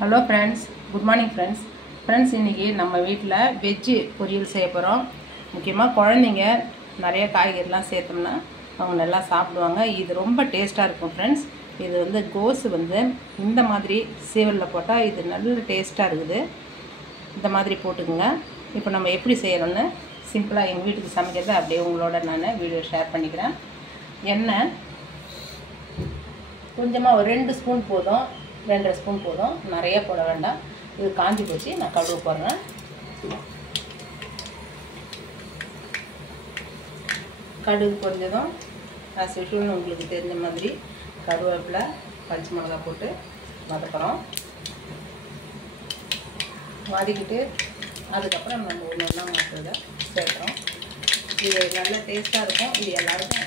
Hello friends, good morning friends. இன்றைக்கி நம்ம வீட்டில் வெஜ்ஜு பொரியல் செய்ய போகிறோம். முக்கியமாக குழந்தைங்க நிறைய காய்கறிலாம் சேர்த்தோம்னா அவங்க நல்லா சாப்பிடுவாங்க. இது ரொம்ப டேஸ்ட்டாக இருக்கும் ஃப்ரெண்ட்ஸ். இது வந்து கோஸு வந்து இந்த மாதிரி சீவலில் போட்டால் இது நல்ல டேஸ்ட்டாக இருக்குது. இந்த மாதிரி போட்டுக்குங்க. இப்போ நம்ம எப்படி செய்யணும்னு சிம்பிளாக எங்கள் வீட்டுக்கு சமைக்கிறத அப்படியே உங்களோட நான் வீடியோ ஷேர் பண்ணிக்கிறேன். எண்ணெய் கொஞ்சமாக ஒரு 2 ஸ்பூன் போதும், 2.5 ஸ்பூன் போதும், நிறைய போட வேண்டாம். இது காஞ்சி போச்சு, நான் கடுகு போடுறேன். கடுகு பொரிஞ்சதும் ஆஸ் யூஷுவல் உங்களுக்கு தெரிஞ்ச மாதிரி கருவேப்பிலை, பச்சை மிளகா போட்டு வதக்குறோம். வதக்கிட்டு அதுக்கப்புறம் நம்ம ஒன்று ஒன்றா மற்றதை சேர்க்குறோம். இது நல்ல டேஸ்ட்டாக இருக்கும். இது எல்லாருக்கும்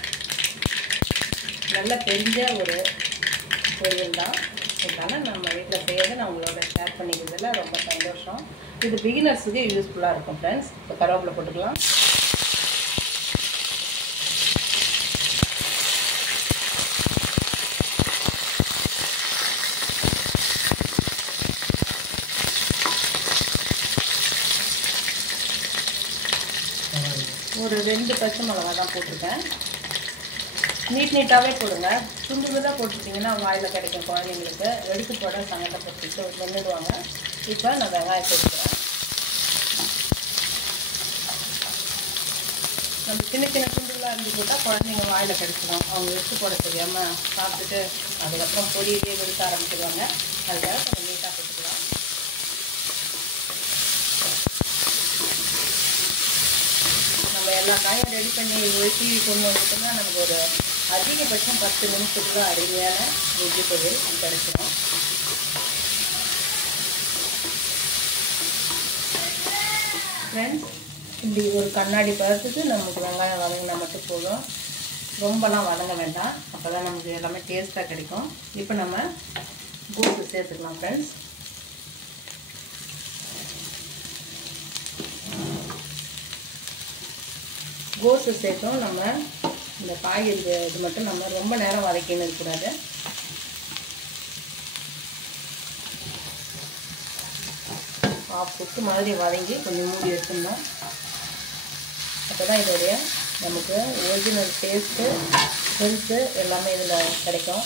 நல்லா தெரிஞ்ச ஒரு பொரியல் தான். இதனால் நம்ம வீட்டில் செய்யறது நான் உங்களோட ஷேர் பண்ணிக்கிறதுல ரொம்ப சந்தோஷம். இது பிகினர்ஸுக்கு யூஸ்ஃபுல்லாக இருக்கும் ஃப்ரெண்ட்ஸ். இப்போ கருவேப்பிலை போட்டுக்கலாம். ஒரு 2 பச்சை மிளகா தான் போட்டிருக்கேன். நீட்டாகவே போடுங்க. துண்டுதான் போட்டுட்டிங்கன்னா வாயில் கிடைக்கும் குழந்தைங்களுக்கு. எடுத்து போட சங்கடப்பட்டு நின்றுடுவாங்க. இப்போ நான் வெங்காயம் போட்டுக்கிறேன். நம்ம சின்ன சின்ன துண்டுகளாக இருந்து போட்டால் குழந்தைங்க வாயில் கிடைச்சிடும். அவங்க எடுத்து போட தெரியாமல் சாப்பிட்டுட்டு அதுக்கப்புறம் பொடியிலே வெடிக்க ஆரம்பிச்சிடுவாங்க. அதுக்காக கொஞ்சம் நீட்டாக போட்டுக்கலாம். நம்ம எல்லா காயும் ரெடி பண்ணி ஒழுக்கி கொண்டு வந்துட்டோம்னா நமக்கு ஒரு அதிகபட்சம் 10 நிமிஷத்துக்குள்ள அருமையான வெஜ்ஜு பொரியல் கிடைச்சிடும். ஃப்ரெண்ட்ஸ், இப்படி ஒரு கண்ணாடி பதத்துக்கு நமக்கு வெங்காயம் வதங்கினா மட்டும் போதும். ரொம்பலாம் வதங்க வேண்டாம். அப்போ தான் நமக்கு எல்லாமே டேஸ்ட்டாக கிடைக்கும். இப்போ நம்ம கோஸு சேர்த்துக்கலாம் ஃப்ரெண்ட்ஸ். கோஸு சேர்த்தோம். நம்ம இந்த காய்கறி இது மட்டும் நம்ம ரொம்ப நேரம் வதக்கின்னு இருக்கக்கூடாது. ஆஃப் குக்கு மாதிரி வதங்கி கொஞ்சம் மூடி வச்சுருந்தோம். அப்போ தான் இதோடைய நமக்கு ஒரிஜினல் டேஸ்ட்டு, ஹெல்த்து எல்லாமே இதில் கிடைக்கும்.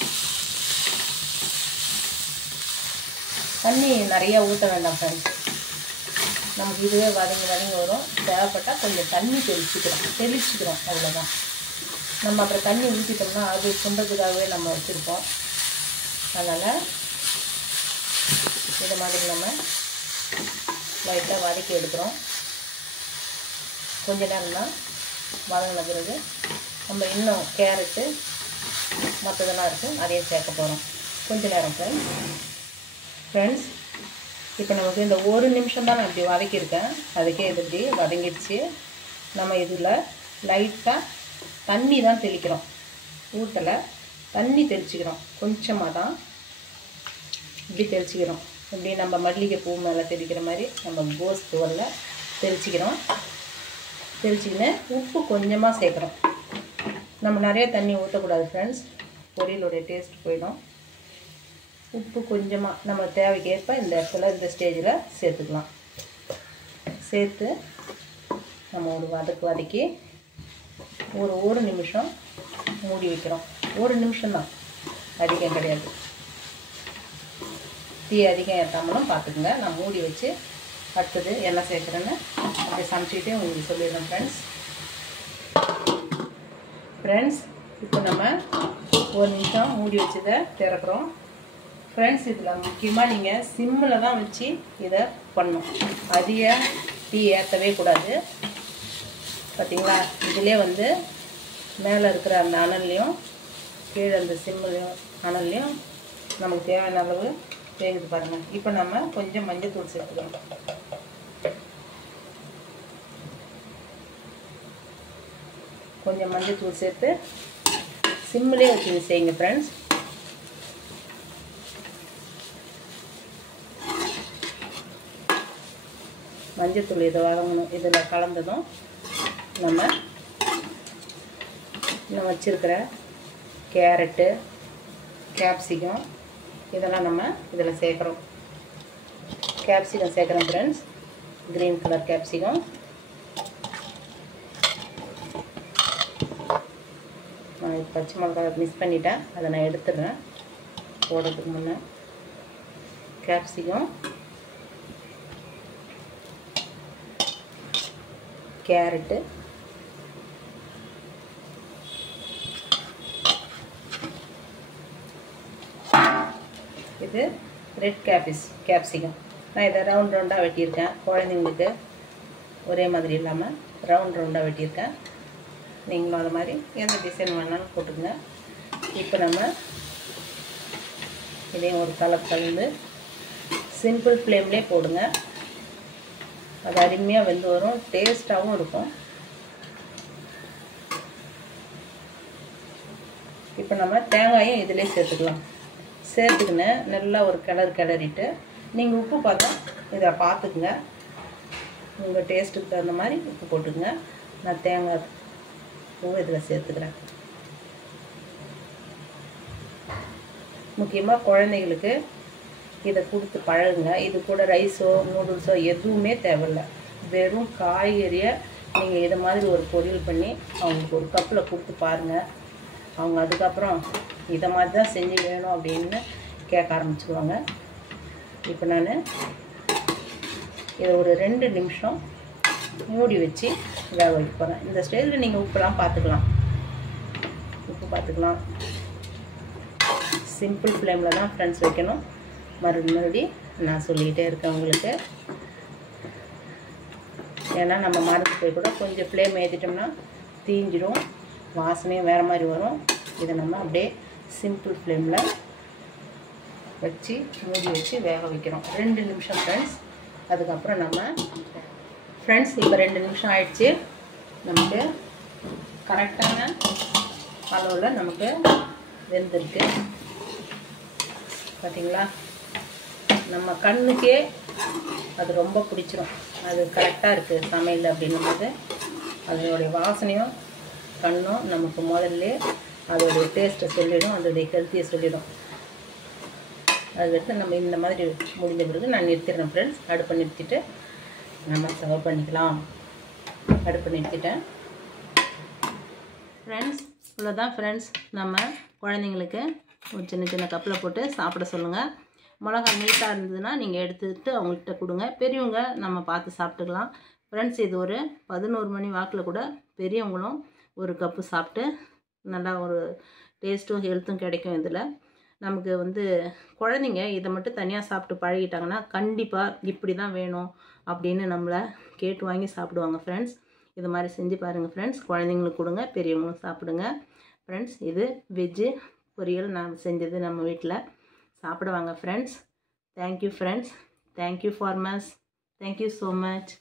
தண்ணி நிறையா ஊற்ற வேண்டாம் ஃப்ரெண்ட்ஸ். நமக்கு இதுவே வதங்கி வரும். தேவைப்பட்டால் கொஞ்சம் தண்ணி தெளிச்சுக்கிறோம் அவ்வளோதான். நம்ம அப்புறம் தண்ணி ஊற்றிட்டோம்னா அது சுண்டதுக்காகவே நம்ம வச்சுருப்போம். அதனால் இது மாதிரி நம்ம லைட்டாக வதக்கி எடுக்கிறோம். கொஞ்ச நேரம் தான் வதங்கின பிறகு நம்ம இன்னும் கேரட்டு மற்றதெல்லாம் இருக்குது, அதையும் சேர்க்க போகிறோம். கொஞ்சம் நேரம் ஃப்ரெண்ட்ஸ். இப்போ நமக்கு இந்த 1 நிமிஷம் தான் நான் இப்படி வதக்கியிருக்கேன். அதுக்கே இது இப்படி வதங்கிடுச்சு. நம்ம இதில் லைட்டாக தண்ணி தான் தெளிக்கிறோம். ஊற்றலை, தண்ணி தெளிச்சிக்கிறோம். கொஞ்சமாக தான் இப்படி தெளிச்சிக்கிறோம். இப்படி நம்ம மல்லிகை பூ மேலே தெளிக்கிற மாதிரி நம்ம கோஸ் தோலில் தெளிச்சிக்கிறோம். தெளிச்சிக்கின்னு உப்பு கொஞ்சமாக சேர்க்குறோம். நம்ம நிறைய தண்ணி ஊற்றக்கூடாது ஃப்ரெண்ட்ஸ், பொரியலுடைய டேஸ்ட் போயிடும். உப்பு கொஞ்சமாக நம்ம தேவைக்கேற்ப இந்த இடத்துல இந்த ஸ்டேஜில் சேர்த்துக்கலாம். சேர்த்து நம்ம ஒரு வதக்கி ஒரு 1 நிமிஷம் மூடி வைக்கிறோம். 1 நிமிஷம் தான், அதிகம் கிடையாது. தீ அதிகம் ஏற்றாமலும் பார்த்துக்குங்க. நான் மூடி வச்சு அடுத்தது என்ன சேர்க்குறேன்னு அப்படி சமைச்சிக்கிட்டே உங்களுக்கு சொல்லிடுறேன் ஃப்ரெண்ட்ஸ். இப்போ நம்ம 1 நிமிஷம் மூடி வச்சதை திறக்கிறோம் ஃப்ரெண்ட்ஸ். இதில் முக்கியமாக நீங்கள் சிம்மில் தான் வச்சு இதை பண்ணணும். அதிக தீ ஏற்றவே கூடாது. பார்த்திங்களா, இதிலே வந்து மேலே இருக்கிற அந்த அனல்லையும் கீழே அந்த சிம்மிலையும் அனல்லையும் நமக்கு தேவையான அளவு வேகுது பாருங்கள். இப்போ நம்ம கொஞ்சம் மஞ்சள் சேர்த்துக்கணும். கொஞ்சம் மஞ்சள் சேர்த்து சிம்மிலே வச்சு செய்யுங்க ஃப்ரெண்ட்ஸ். மஞ்சத்தூள் இதை வதங்கணும். இதில் கலந்ததும் நம்ம இன்னும் வச்சுருக்கிற கேரட்டு, கேப்சிகம் இதெல்லாம் நம்ம இதில் சேர்க்குறோம். கேப்சிகம் சேர்க்குறேன் ஃப்ரெண்ட்ஸ். Green colour capsicum. நான் பச்சை மிளகாய் மிஸ் பண்ணிட்டேன், அதை நான் எடுத்துடுறேன் போடுறதுக்கு முன்னே. கேப்சிகம், கேரட்டு, இது ரெட் கேப்சிகம். நான் இதை ரவுண்ட் ரவுண்டாக வெட்டியிருக்கேன். குழந்தைங்களுக்கு ஒரே மாதிரி இல்லாமல் ரவுண்ட் ரவுண்டாக வெட்டியிருக்கேன். நீங்களும் அது மாதிரி எந்த டிசைன் வேணாலும் போட்டுக்கங்க. இப்போ நம்ம இதையும் ஒரு கலந்து சிம்பிள் ஃப்ளேம்லேயே போடுங்க. அது அருமையாக வெந்து வரும், டேஸ்ட்டாகவும் இருக்கும். இப்போ நம்ம தேங்காயும் இதிலே சேர்த்துக்கலாம். சேர்த்துக்கின்னு நல்லா ஒரு கிளறிட்டு நீங்கள் உப்பு பார்த்தா இதை பார்த்துக்குங்க. உங்கள் டேஸ்ட்டுக்கு தகுந்த மாதிரி உப்பு போட்டுக்குங்க. நான் தேங்காய் பூவை இதில் சேர்த்துக்கிறேன். முக்கியமாக குழந்தைகளுக்கு இதை கொடுத்து பழகுங்க. இது கூட ரைஸோ நூடுல்ஸோ எதுவுமே தேவையில்லை. வெறும் காய்கறியை நீங்கள் இதை மாதிரி ஒரு பொரியல் பண்ணி அவங்களுக்கு ஒரு கப்பில் கொடுத்து பாருங்கள். அவங்க அதுக்கப்புறம் இதை மாதிரி தான் செஞ்சு வேணும் அப்படின்னு கேட்க ஆரம்பிச்சுடுவாங்க. இப்போ நான் இதை ஒரு 2 நிமிஷம் மூடி வச்சு வேக வைக்க போகிறேன். இந்த ஸ்டேஜில் நீங்கள் உப்புலாம் பார்த்துக்கலாம். சிம்பிள் ஃப்ளேமில் தான் ஃப்ரெண்ட்ஸ் வைக்கணும். மறுபடி நான் சொல்லிக்கிட்டே இருக்கேன் உங்களுக்கு. ஏன்னா நம்ம மரத்து போய் கூட கொஞ்சம் ஃப்ளேம் ஏற்றிட்டோம்னா தீஞ்சிடும், வாசனையும் வேறு மாதிரி வரும். இதை நம்ம அப்படியே சிம்பிள் ஃப்ளேமில் வச்சு மூடி வச்சு வேக வைக்கிறோம் 2 நிமிஷம் ஃப்ரெண்ட்ஸ். அதுக்கப்புறம் நம்ம ஃப்ரெண்ட்ஸ் இப்போ 2 நிமிஷம் ஆயிடுச்சு. நமக்கு கரெக்டான அளவில் நமக்கு வெந்திருக்கு. பார்த்தீங்களா, நம்ம கண்ணுக்கே அது ரொம்ப பிடிச்சிரும். அது கரெக்டாக இருக்குது சமையல் அப்படின்னும்போது அதனுடைய வாசனையும் கண்ணும் நமக்கு முதல்ல அதோடைய டேஸ்ட்டை சொல்லிடும், அதோடைய ஹெல்த்தியை சொல்லிடும். அதுக்கடுத்து நம்ம இந்த மாதிரி முடிஞ்ச பிறகு நான் நிறுத்திடுறேன் ஃப்ரெண்ட்ஸ். அடுப்பை நிறுத்திட்டு நம்ம சர்வ் பண்ணிக்கலாம். அடுப்பை நிறுத்திட்டேன் ஃப்ரெண்ட்ஸ். இவ்வளோதான் ஃப்ரெண்ட்ஸ். நம்ம குழந்தைங்களுக்கு ஒரு சின்ன கப்பில் போட்டு சாப்பிட சொல்லுங்கள். மிளகா நீட்டாக இருந்ததுன்னா நீங்கள் எடுத்துக்கிட்டு அவங்கள்ட்ட கொடுங்க. பெரியவங்க நம்ம பார்த்து சாப்பிட்டுக்கலாம் ஃப்ரெண்ட்ஸ். இது ஒரு 11 மணி வாக்கில் கூட பெரியவங்களும் ஒரு கப்பு சாப்பிட்டு நல்லா ஒரு டேஸ்ட்டும் ஹெல்த்தும் கிடைக்கும். இதில் நமக்கு குழந்தைங்க இதை மட்டும் தனியாக சாப்பிட்டு பழகிட்டாங்கன்னா கண்டிப்பாக இப்படி தான் வேணும் அப்படின்னு நம்மளை கேட்டு வாங்கி சாப்பிடுவாங்க ஃப்ரெண்ட்ஸ். இது மாதிரி செஞ்சு பாருங்கள் ஃப்ரெண்ட்ஸ். குழந்தைங்களுக்கு கொடுங்க, பெரியவங்களும் சாப்பிடுங்க ஃப்ரெண்ட்ஸ். இது வெஜ்ஜு பொரியல் நான் செஞ்சது நம்ம வீட்டில் சாப்பிடுவாங்க friends. Thank you friends. Thank you farmers. Thank you so much.